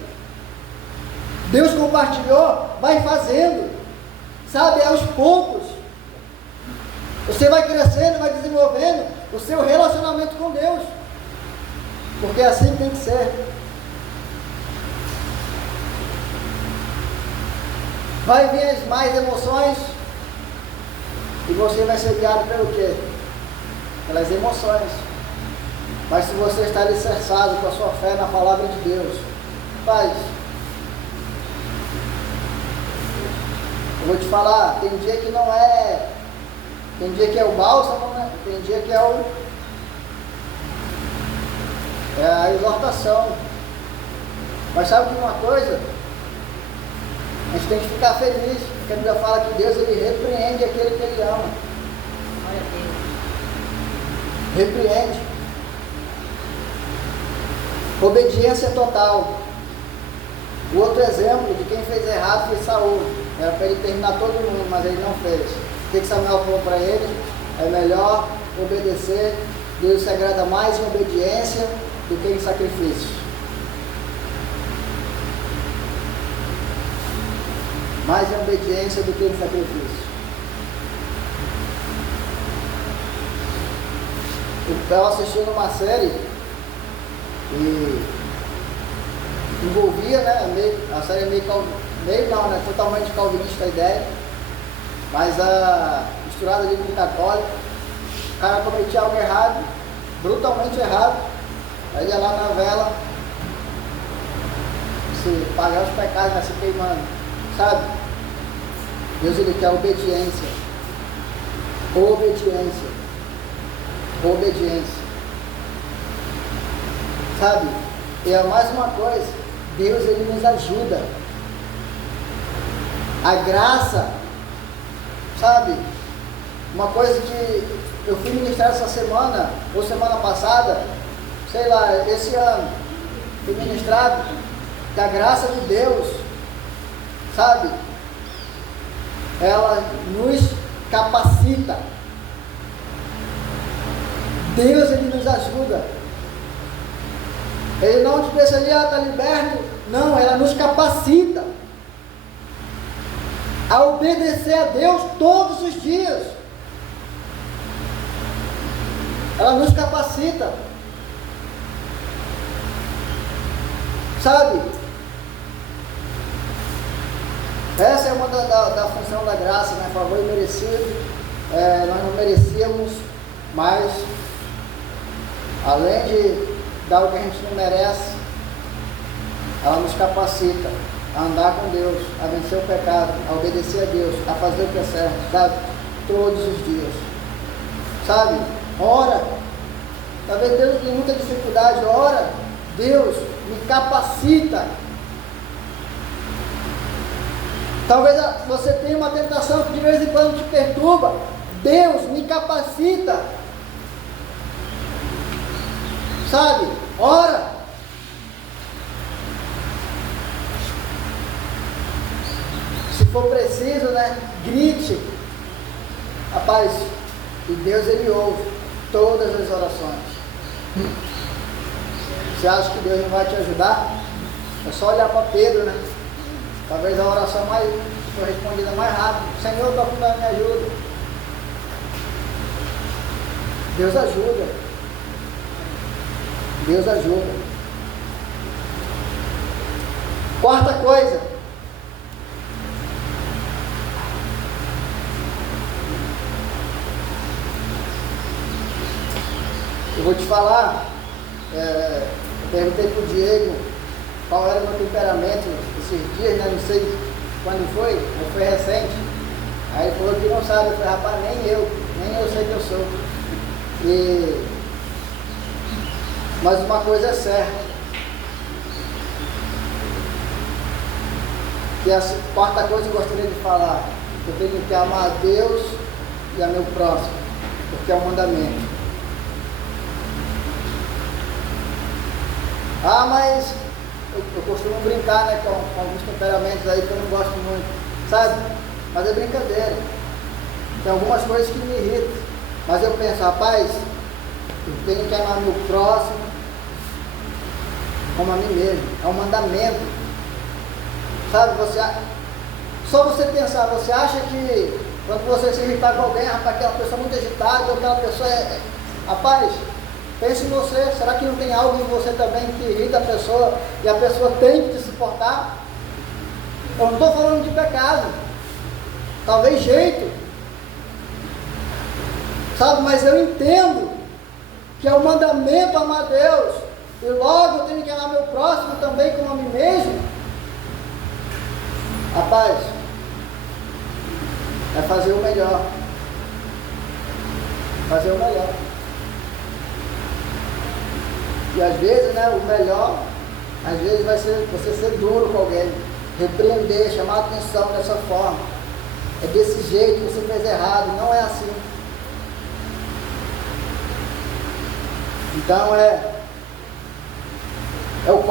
Deus compartilhou, vai fazendo. Sabe, aos poucos. Você vai crescendo, vai desenvolvendo o seu relacionamento com Deus. Porque é assim que tem que ser. Vai vir as mais emoções e você vai ser guiado pelo quê? Pelas emoções. Mas se você está alicerçado com a sua fé na palavra de Deus, faz. Eu vou te falar, tem dia que não é, tem dia que é o bálsamo, né? Tem dia que é a exortação. Mas sabe de uma coisa? A gente tem que ficar feliz, porque a Bíblia fala que Deus ele repreende aquele que ele ama. Glória a Deus. Repreende. Obediência total. O outro exemplo de quem fez errado foi Saul. Era para ele terminar todo mundo, mas ele não fez. O que Samuel falou para ele? É melhor obedecer. Deus se agrada mais em obediência do que em sacrifício. Mais em obediência do que em sacrifício. Eu estava assistindo uma série e envolvia, né? A série é totalmente calvinista a ideia, mas misturada ali com católico. O cara cometia algo errado, brutalmente errado, aí ia lá na vela, se pagar os pecados, né, se queimando, sabe? Deus ele quer obediência, sabe? E é mais uma coisa, Deus ele nos ajuda, a graça, sabe? Uma coisa que eu fui ministrar essa semana, ou semana passada, sei lá, esse ano, fui ministrado, que a graça de Deus, sabe? Ela nos capacita. Deus ele nos ajuda. Ele não te deixa ali, está liberto. Não, ela nos capacita. a obedecer a Deus todos os dias. Ela nos capacita. Sabe? Essa é uma da função da graça, né? Favor imerecido. Nós não merecíamos, mas além de dar o que a gente não merece, ela nos capacita a andar com Deus, a vencer o pecado, a obedecer a Deus, a fazer o que é certo, sabe? Todos os dias. Sabe? Ora. Talvez Deus tenha muita dificuldade. Ora. Deus me capacita. Talvez você tenha uma tentação que de vez em quando te perturba. Deus me capacita. Sabe? Ora. Se for preciso, né? Grite. Rapaz, e Deus ele ouve todas as orações. Você acha que Deus não vai te ajudar? É só olhar para Pedro, né? Talvez a oração foi respondida mais rápido. Senhor, tua bondade me ajuda. Deus ajuda. Deus ajuda. Quarta coisa. Eu vou te falar. Eu perguntei para o Diego qual era o meu temperamento esses dias, né? Não sei quando foi, mas foi recente. Aí ele falou que não sabe. Eu falei, rapaz, nem eu sei que eu sou. Mas uma coisa é certa, que a quarta coisa que eu gostaria de falar, eu tenho que amar a Deus e a meu próximo, porque é um mandamento. Mas eu costumo brincar, né, com alguns temperamentos aí que eu não gosto muito, sabe? Mas é brincadeira. Tem algumas coisas que me irritam, mas eu penso, rapaz, eu tenho que amar meu próximo como a mim mesmo. É um mandamento. Sabe, só você pensar, você acha que quando você se irritar com alguém, rapaz, aquela pessoa muito agitada, ou aquela pessoa rapaz, pense em você, será que não tem algo em você também que irrita a pessoa e a pessoa tem que te suportar? Eu não estou falando de pecado, talvez jeito, sabe, mas eu entendo que é um mandamento amar a Deus, e logo eu tenho que amar meu próximo também como a mim mesmo. Rapaz, é fazer o melhor, fazer o melhor. E às vezes, né, o melhor, às vezes vai ser você ser duro com alguém, repreender, chamar a atenção dessa forma. É desse jeito, você fez errado, não é assim. Então é o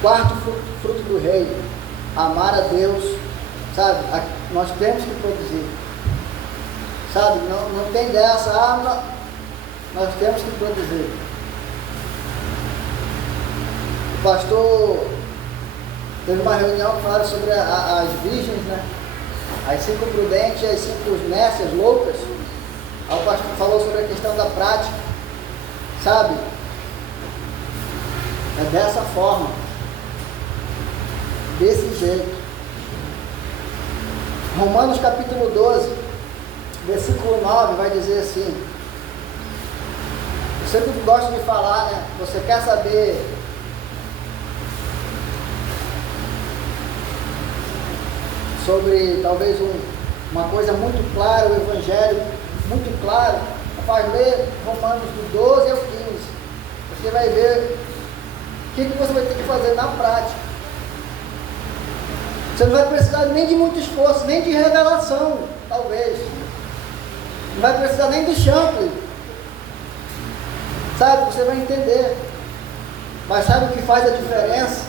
quarto fruto do reino, amar a Deus, sabe? Nós temos que produzir, sabe? Não tem dessa, nós temos que produzir. O pastor teve uma reunião que falaram sobre as virgens, né? As 5 prudentes e as 5 nécias loucas. Aí o pastor falou sobre a questão da prática, sabe? É dessa forma, desse jeito. Romanos capítulo 12, versículo 9 vai dizer assim. Eu sempre gosto de falar, né? Você quer saber sobre talvez uma coisa muito clara, o Evangelho muito claro, rapaz, lê Romanos do 12 ao 15, você vai ver o que você vai ter que fazer na prática. Você não vai precisar nem de muito esforço, nem de revelação, talvez, não vai precisar nem de shampoo, sabe, você vai entender, mas sabe o que faz a diferença?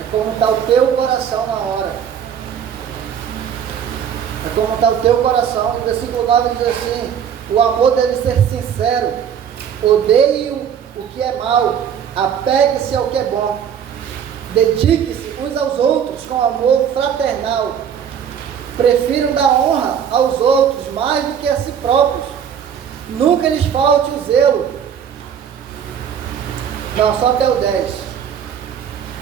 É como está o teu coração na hora. É como está o teu coração. O versículo 9 diz assim: o amor deve ser sincero, odeie o que é mal, apegue-se ao que é bom, dedique-se uns aos outros com amor fraternal. Prefiram dar honra aos outros mais do que a si próprios. Nunca lhes falte o zelo. Não, só até o 10.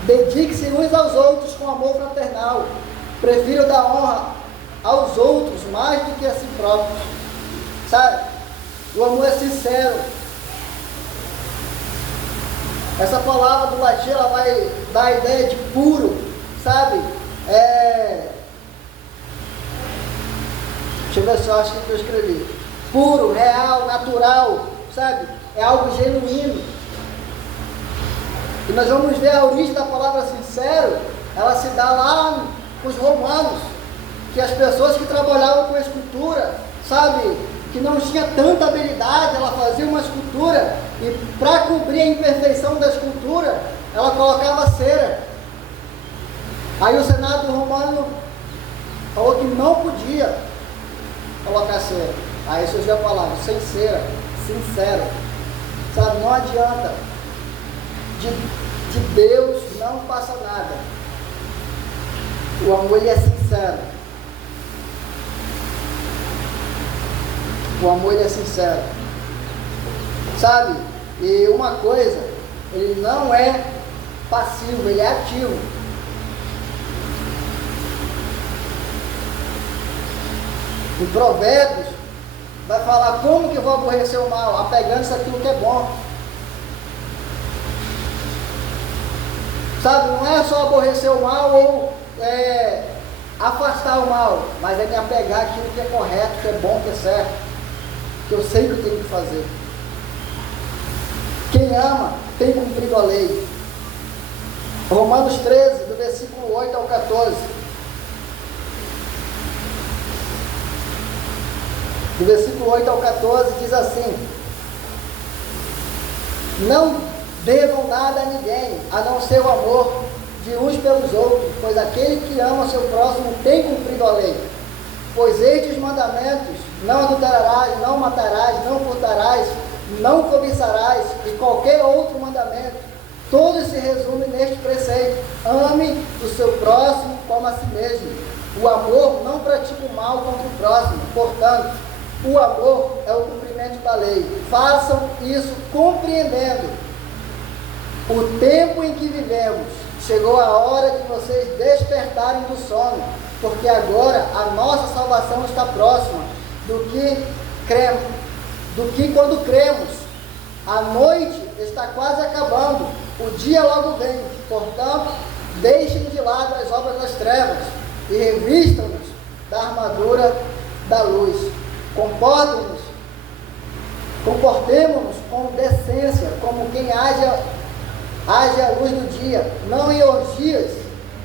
Dedique-se uns aos outros com amor fraternal. Prefiram dar honra aos outros mais do que a si próprios. Sabe? O amor é sincero. Essa palavra do latim, ela vai dar a ideia de puro, sabe? Deixa eu ver se eu acho que eu escrevi. Puro, real, natural, sabe? É algo genuíno. E nós vamos ver a origem da palavra sincero, ela se dá lá com os romanos, que as pessoas que trabalhavam com a escultura, sabe, que não tinha tanta habilidade, ela fazia uma escultura e para cobrir a imperfeição da escultura, ela colocava cera. Aí o Senado romano falou que não podia colocar cera. Aí surgiu a palavra, sem cera, sincero. Sabe, não adianta. De Deus não passa nada. O amor, ele é sincero. O amor, ele é sincero. Sabe? E uma coisa, ele não é passivo, ele é ativo. Em Provérbios, vai falar como que eu vou aborrecer o mal, apegando-se àquilo que é bom. Sabe, não é só aborrecer o mal ou afastar o mal, mas é me apegar àquilo que é correto, que é bom, que é certo, que eu sei que eu tenho que fazer. Quem ama tem cumprido a lei. Romanos 13, do versículo 8 ao 14. Do versículo 8 ao 14 diz assim: não devam nada a ninguém, a não ser o amor de uns pelos outros, pois aquele que ama seu próximo tem cumprido a lei. Pois estes mandamentos: não adulterarás, não matarás, não furtarás, não cobiçarás, e qualquer outro mandamento, todos se resumem neste preceito: ame o seu próximo como a si mesmo. O amor não pratica o mal contra o próximo, portanto, o amor é o cumprimento da lei. Façam isso compreendendo o tempo em que vivemos. Chegou a hora de vocês despertarem do sono, porque agora a nossa salvação está próxima do que quando cremos. A noite está quase acabando, o dia logo vem. Portanto, deixem de lado as obras das trevas e revistam-nos da armadura da luz. Comportemo-nos com decência, como quem age à luz do dia, não em orgias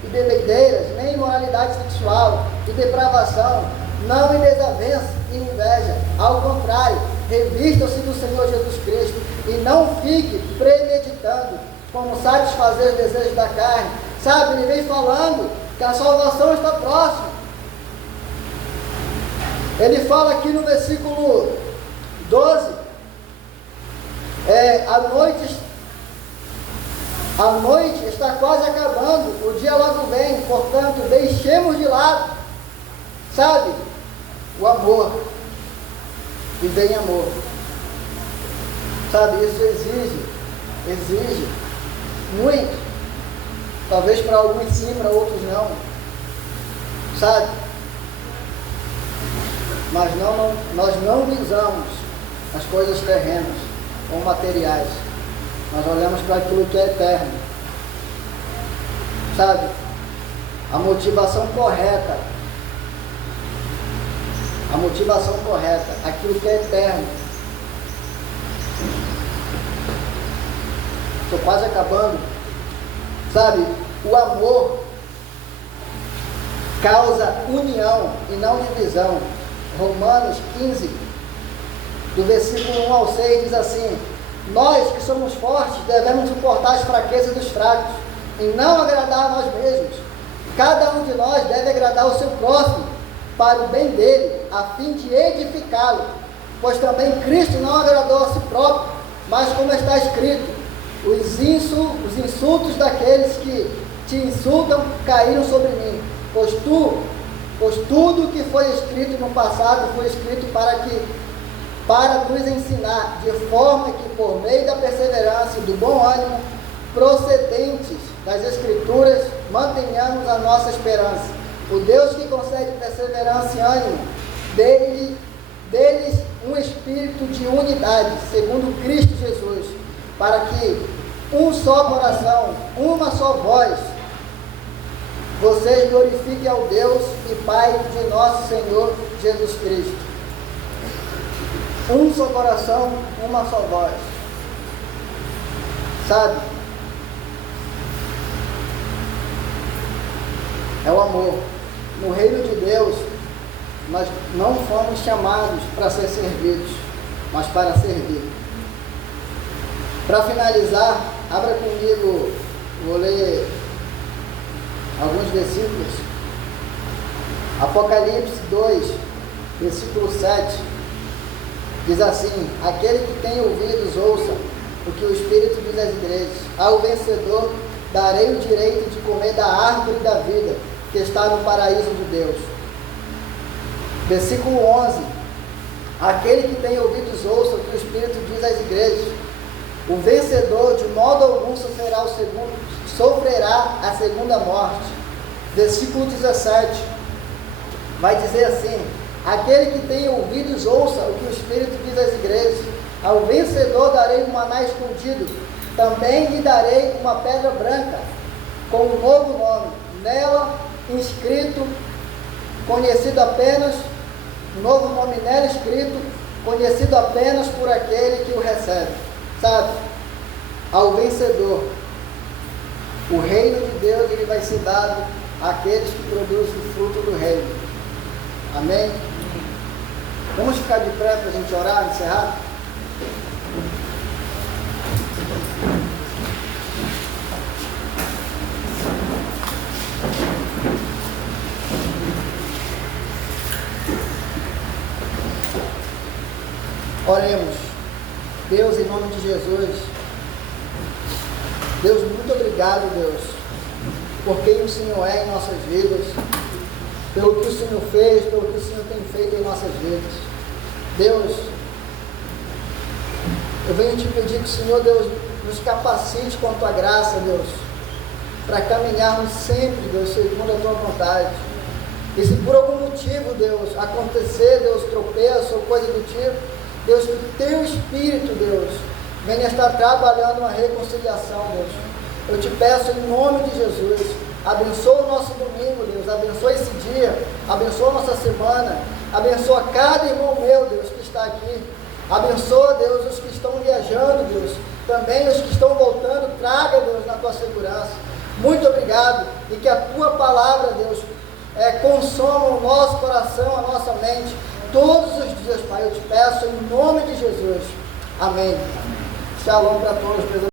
e bebedeiras, nem em imoralidade sexual e depravação, não em desavença e inveja. Ao contrário, revistam-se do Senhor Jesus Cristo e não fiquem premeditando como satisfazer os desejos da carne. Sabe, ele vem falando que a salvação está próxima. Ele fala aqui no versículo 12, a noite está quase acabando, o dia logo vem, portanto, deixemos de lado, sabe, o amor, viver em amor, sabe, isso exige muito, talvez para alguns sim, para outros não, sabe, mas nós não visamos as coisas terrenas ou materiais. Nós olhamos para aquilo que é eterno. Sabe? A motivação correta. Aquilo que é eterno. Estou quase acabando. Sabe? O amor causa união e não divisão. Romanos 15, do versículo 1 ao 6, diz assim: nós que somos fortes devemos suportar as fraquezas dos fracos e não agradar a nós mesmos. Cada um de nós deve agradar o seu próximo para o bem dele, a fim de edificá-lo, pois também Cristo não agradou a si próprio, mas como está escrito: os insultos daqueles que te insultam caíram sobre mim, pois tudo que foi escrito no passado foi escrito para nos ensinar, de forma que por meio da perseverança e do bom ânimo procedentes das Escrituras mantenhamos a nossa esperança. O Deus que concede perseverança e ânimo, deles um espírito de unidade, segundo Cristo Jesus, para que um só coração, uma só voz, vocês glorifiquem ao Deus e Pai de nosso Senhor Jesus Cristo. Um só coração, uma só voz. Sabe? É o amor. No reino de Deus, nós não fomos chamados para ser servidos, mas para servir. Para finalizar, abra comigo, vou ler alguns versículos. Apocalipse 2, versículo 7, diz assim: aquele que tem ouvidos, ouça o que o Espírito diz às igrejas. Ao vencedor darei o direito de comer da árvore da vida, que está no paraíso de Deus. Versículo 11: aquele que tem ouvidos, ouça o que o Espírito diz às igrejas. O vencedor de modo algum sofrerá a segunda morte. Versículo 17 vai dizer assim: aquele que tem ouvidos, ouça o que o Espírito diz às igrejas. Ao vencedor darei um maná escondido, também lhe darei uma pedra branca com um novo nome, nela inscrito, conhecido apenas, novo nome nela escrito, conhecido apenas por aquele que o recebe. Sabe? Ao vencedor, o reino de Deus ele vai ser dado àqueles que produzem o fruto do reino. Amém? Vamos ficar de pé para a gente orar, encerrar? Oremos. Deus, em nome de Jesus, Deus, muito obrigado, Deus, por quem o Senhor é em nossas vidas, pelo que o Senhor fez, pelo que o Senhor tem feito em nossas vidas. Deus, eu venho te pedir que o Senhor, Deus, nos capacite com a tua graça, Deus, para caminharmos sempre, Deus, segundo a tua vontade. E se por algum motivo, Deus, acontecer, Deus, tropeço ou coisa do tipo, Deus, que o teu Espírito, Deus, venha estar trabalhando uma reconciliação, Deus. Eu te peço em nome de Jesus, abençoa o nosso domingo, Deus, abençoa esse dia, abençoa a nossa semana, abençoa cada irmão meu, Deus, que está aqui. Abençoa, Deus, os que estão viajando, Deus, também os que estão voltando, traga, Deus, na tua segurança. Muito obrigado, e que a tua palavra, Deus, consoma o nosso coração, a nossa mente, todos os dias, Pai, eu te peço em nome de Jesus. Amém. Shalom para todos.